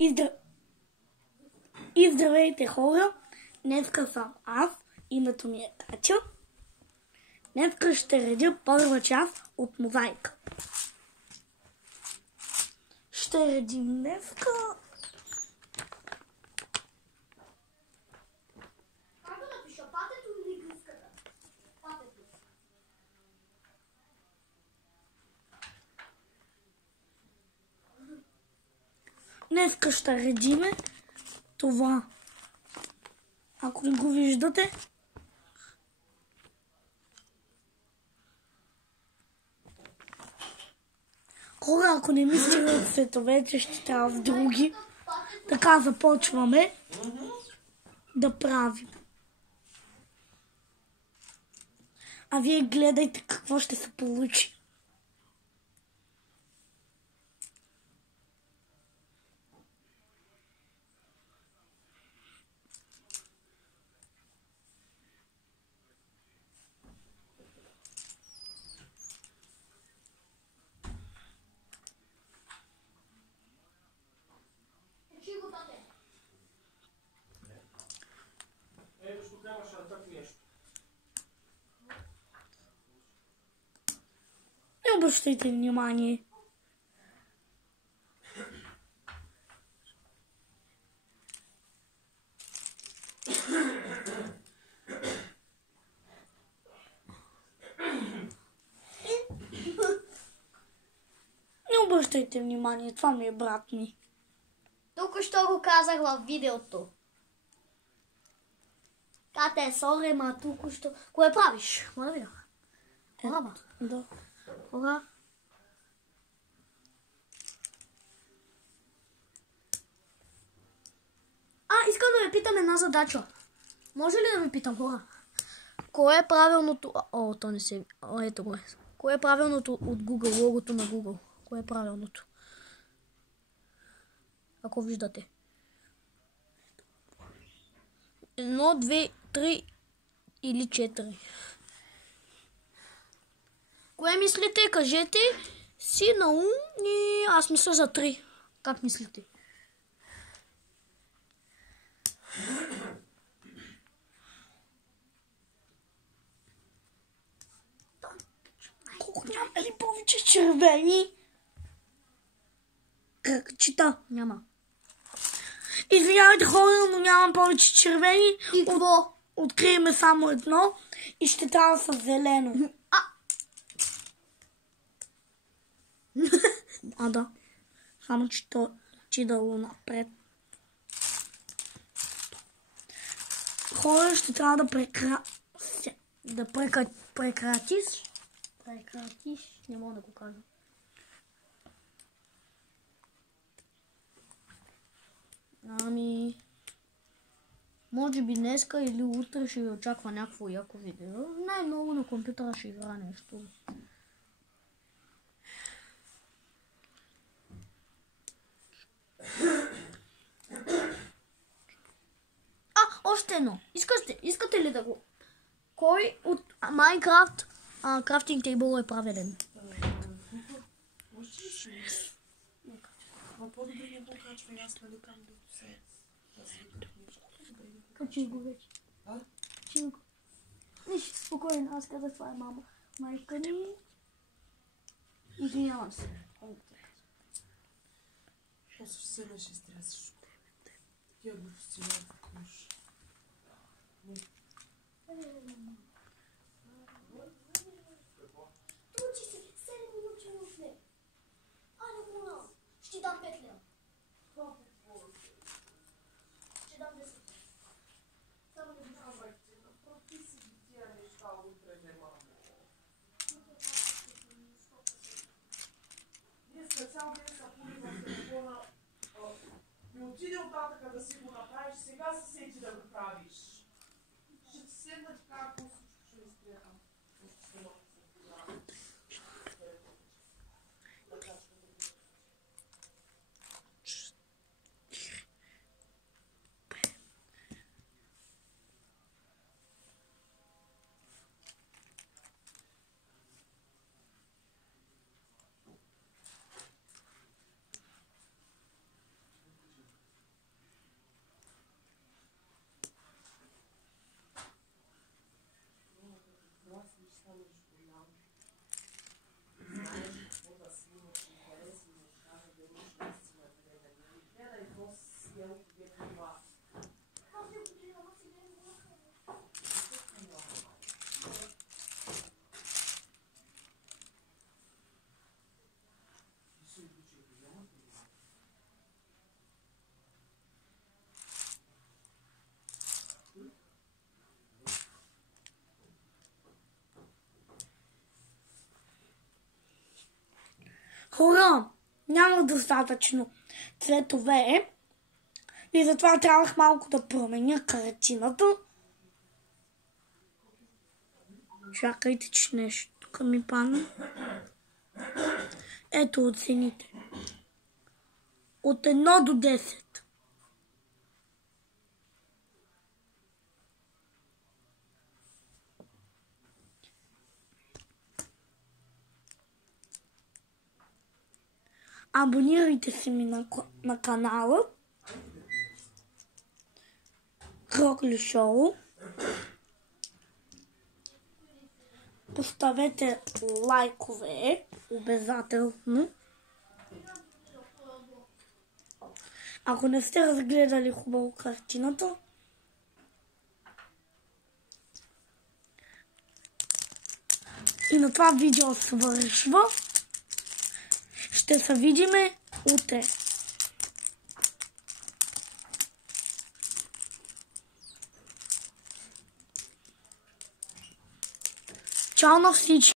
И здравейте, хора! Днеска съм аз, името ми е Катя. Днеска ще редя първа част от мозайка. Ще редим днеска... Как да напиша? Патето или гъската? Патето. Днеска ще редиме това. Ако не го виждате, хора, ако не ми стигат цветовете, ще трябва в други. Така започваме да правим. А вие гледайте какво ще се получи. Не обръщайте внимание. Не обръщайте внимание, това ми е брат ми. Тук що го казах в видеото. Кате, сори, ма тук що... Кое правиш? Мървя. Хора, Да. хора. Искам да ви питам една задача. Може ли да ви питам, хора? Кое е правилното... то не се... ето го е. Кое е правилното от Google, логото на Google? Кое е правилното? Ако виждате. 1, 2, 3 или 4. Кое мислите? Кажете си на ум и аз мисля за 3. Как мислите? Колко няма ли повече червени? Как чита? Няма. Извинявайте, хора, но нямам повече червени. И какво? Откриеме само едно и ще трябва с зелено. Да. Само че то отидало напред. Хора, ще трябва да прекратиш. Прекратиш. Не мога да го кажа. Може би днеска или утре ще ви очаква някакво яко видео. Най-много на компютъра ще игра нещо. Още едно. Искате ли да го... Кой от Minecraft Crafting Table е правилен? По-добре не го качва и аз нали там да се... Качи го вече. Качи го. Виж, спокойно, аз казах, това е мама. Майка ни. Извинявам се. Аз съвсем ще стрясаш. Я го постигна в къщ. Тручи се, 7 минути не усне. Айде, Гуна, ще ти дам 5 лева. Ще дам 10 лева. Само не дам. Ти си ги тия неща утре не мамо. Днеска цял ден са пули в телефона. И отиде оттатъка да си го направиш, сега се сети да го правиш. Ще ти седна ти кажа какво всичко ще изтряхам. Хора, няма достатъчно цветове и затова трябвах малко да променя картината. Чакайте, че нещо тук ми падна. Ето оцените. От 1 до 10. Абонирайте се ми на канала Крокли Шоу. Поставете лайкове обязателно. Ако не сте разгледали хубаво картината, и на това видео свършва. Ще се видиме утре. Чао на всички!